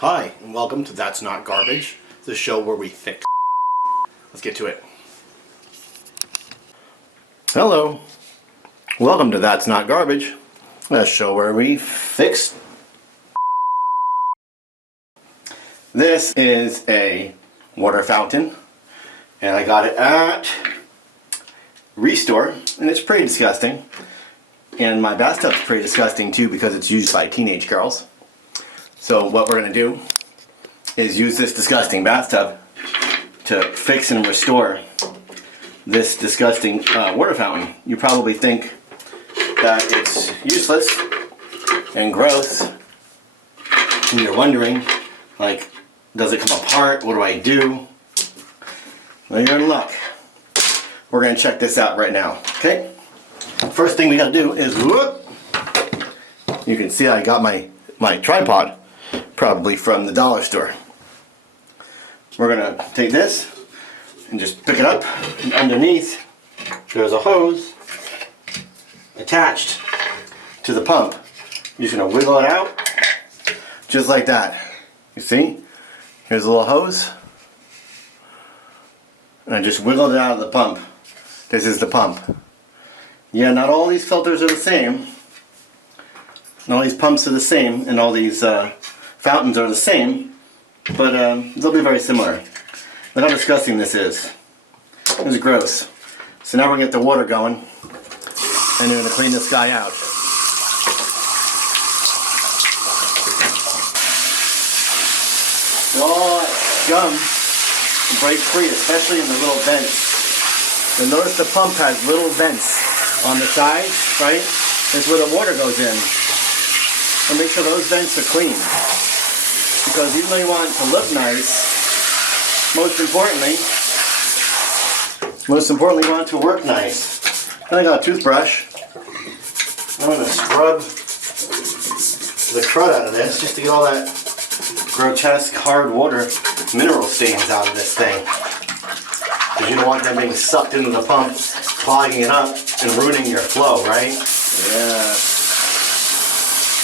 Hi, and welcome to That's Not Garbage, the show where we fix. Let's get to it. Hello. Welcome to That's Not Garbage, the show where we fix. This is a water fountain, and I got it at Restore, and it's pretty disgusting. And my bathtub's pretty disgusting too because it's used by teenage girls. So what we're going to do is use this disgusting bathtub to fix and restore this disgusting water fountain. You probably think that it's useless and gross, and you're wondering, like, does it come apart? What do I do? Well, you're in luck. We're going to check this out right now, okay? First thing we got to do is, whoop, you can see I got my tripod, probably from the dollar store. We're going to take this and just pick it up, and underneath there's a hose attached to the pump. You're just going to wiggle it out just like that. You see? Here's a little hose, and I just wiggled it out of the pump. This is the pump. Yeah, not all these filters are the same, and all these pumps are the same, and all these fountains are the same, but they'll be very similar. Look how disgusting this is. This is gross. So now we're going to get the water going, and we're going to clean this guy out. All that scum break free, especially in the little vents. And notice the pump has little vents on the sides, right? That's where the water goes in. So make sure those vents are clean. Because even though you want it to look nice, most importantly you want it to work nice. Then I got a toothbrush. I'm going to scrub the crud out of this just to get all that grotesque hard water mineral stains out of this thing. Because you don't want them being sucked into the pump, clogging it up, and ruining your flow, right? Yeah.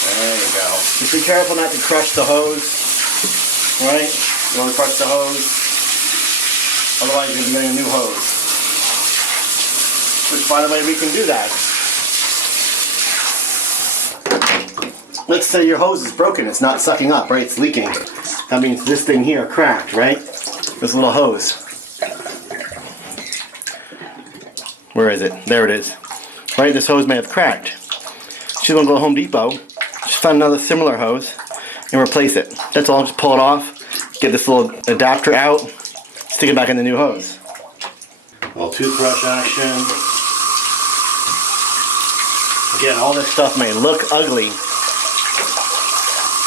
There you go. Just be careful not to crush the hose, right? You want to crush the hose, otherwise you're going to be getting a new hose. Which, by the way, we can do that. Let's say your hose is broken, it's not sucking up, right? It's leaking. That means this thing here cracked, right? This little hose. Where is it? There it is. Right, this hose may have cracked. She's going to go to Home Depot, just find another similar hose, and replace it. That's all, just pull it off, get this little adapter out, stick it back in the new hose. A little toothbrush action. Again, all this stuff may look ugly,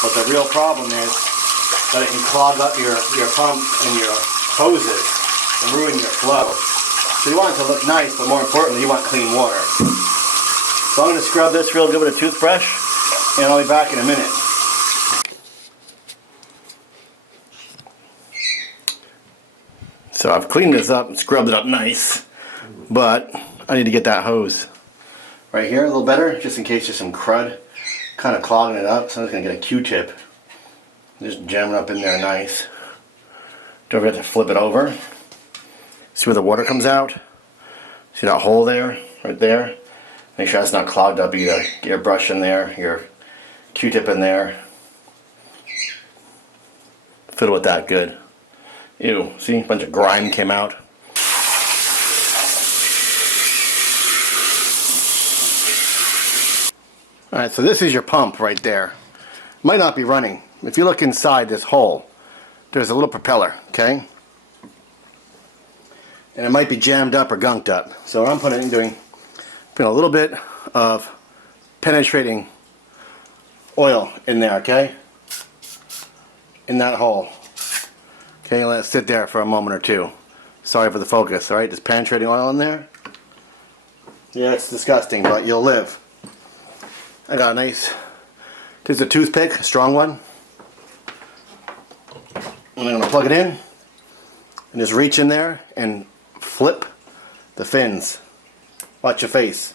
but the real problem is that it can clog up your pump and your hoses and ruin your flow. So you want it to look nice, but more importantly, you want clean water. So I'm going to scrub this real good with a toothbrush, and I'll be back in a minute. So I've cleaned this up and scrubbed it up nice, but I need to get that hose right here a little better, just in case there's some crud kind of clogging it up. So I'm just going to get a Q-tip, just jam it up in there nice. Don't forget to flip it over. See where the water comes out? See that hole there? Right there? Make sure that's not clogged up either. Get your brush in there, your Q-tip in there. Fiddle with that good. Ew, see? A bunch of grime came out. Alright, so this is your pump right there. Might not be running. If you look inside this hole, there's a little propeller, okay? And it might be jammed up or gunked up. So what I'm putting a little bit of penetrating oil in there, okay? In that hole. Okay, let it sit there for a moment or two. Sorry for the focus, alright? Just penetrating oil in there. Yeah, it's disgusting, but you'll live. I got a nice, this is a toothpick, a strong one. And I'm going to plug it in and just reach in there and flip the fins. Watch your face.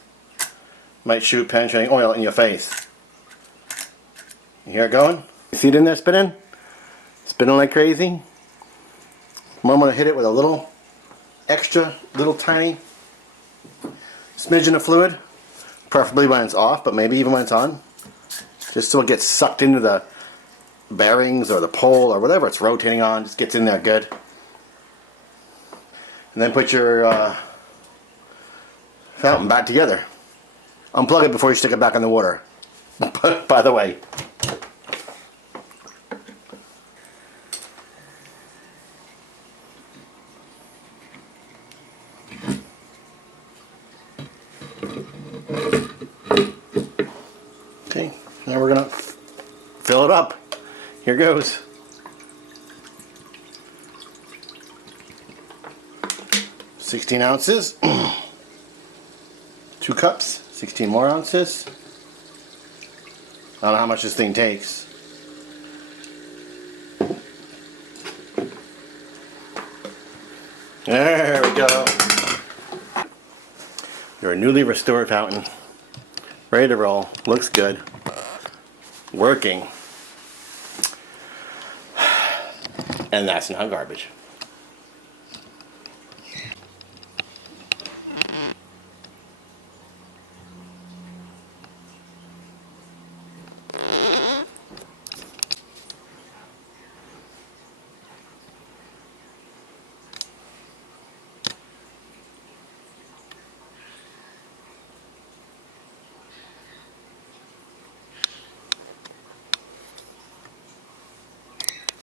Might shoot penetrating oil in your face. You hear it going? You see it in there spinning? spinning like crazy. I'm going to hit it with a little extra, little tiny smidgen of fluid, preferably when it's off, but maybe even when it's on, just so it gets sucked into the bearings or the pole or whatever it's rotating on, just gets in there good. And then put your fountain back together. Unplug it before you stick it back in the water, by the way. Okay, now we're gonna fill it up. Here goes. $16 ounces. 2 cups, 16 more ounces. I don't know how much this thing takes. There we go. Your newly restored fountain. Ready to roll. Looks good. Working. And that's not garbage.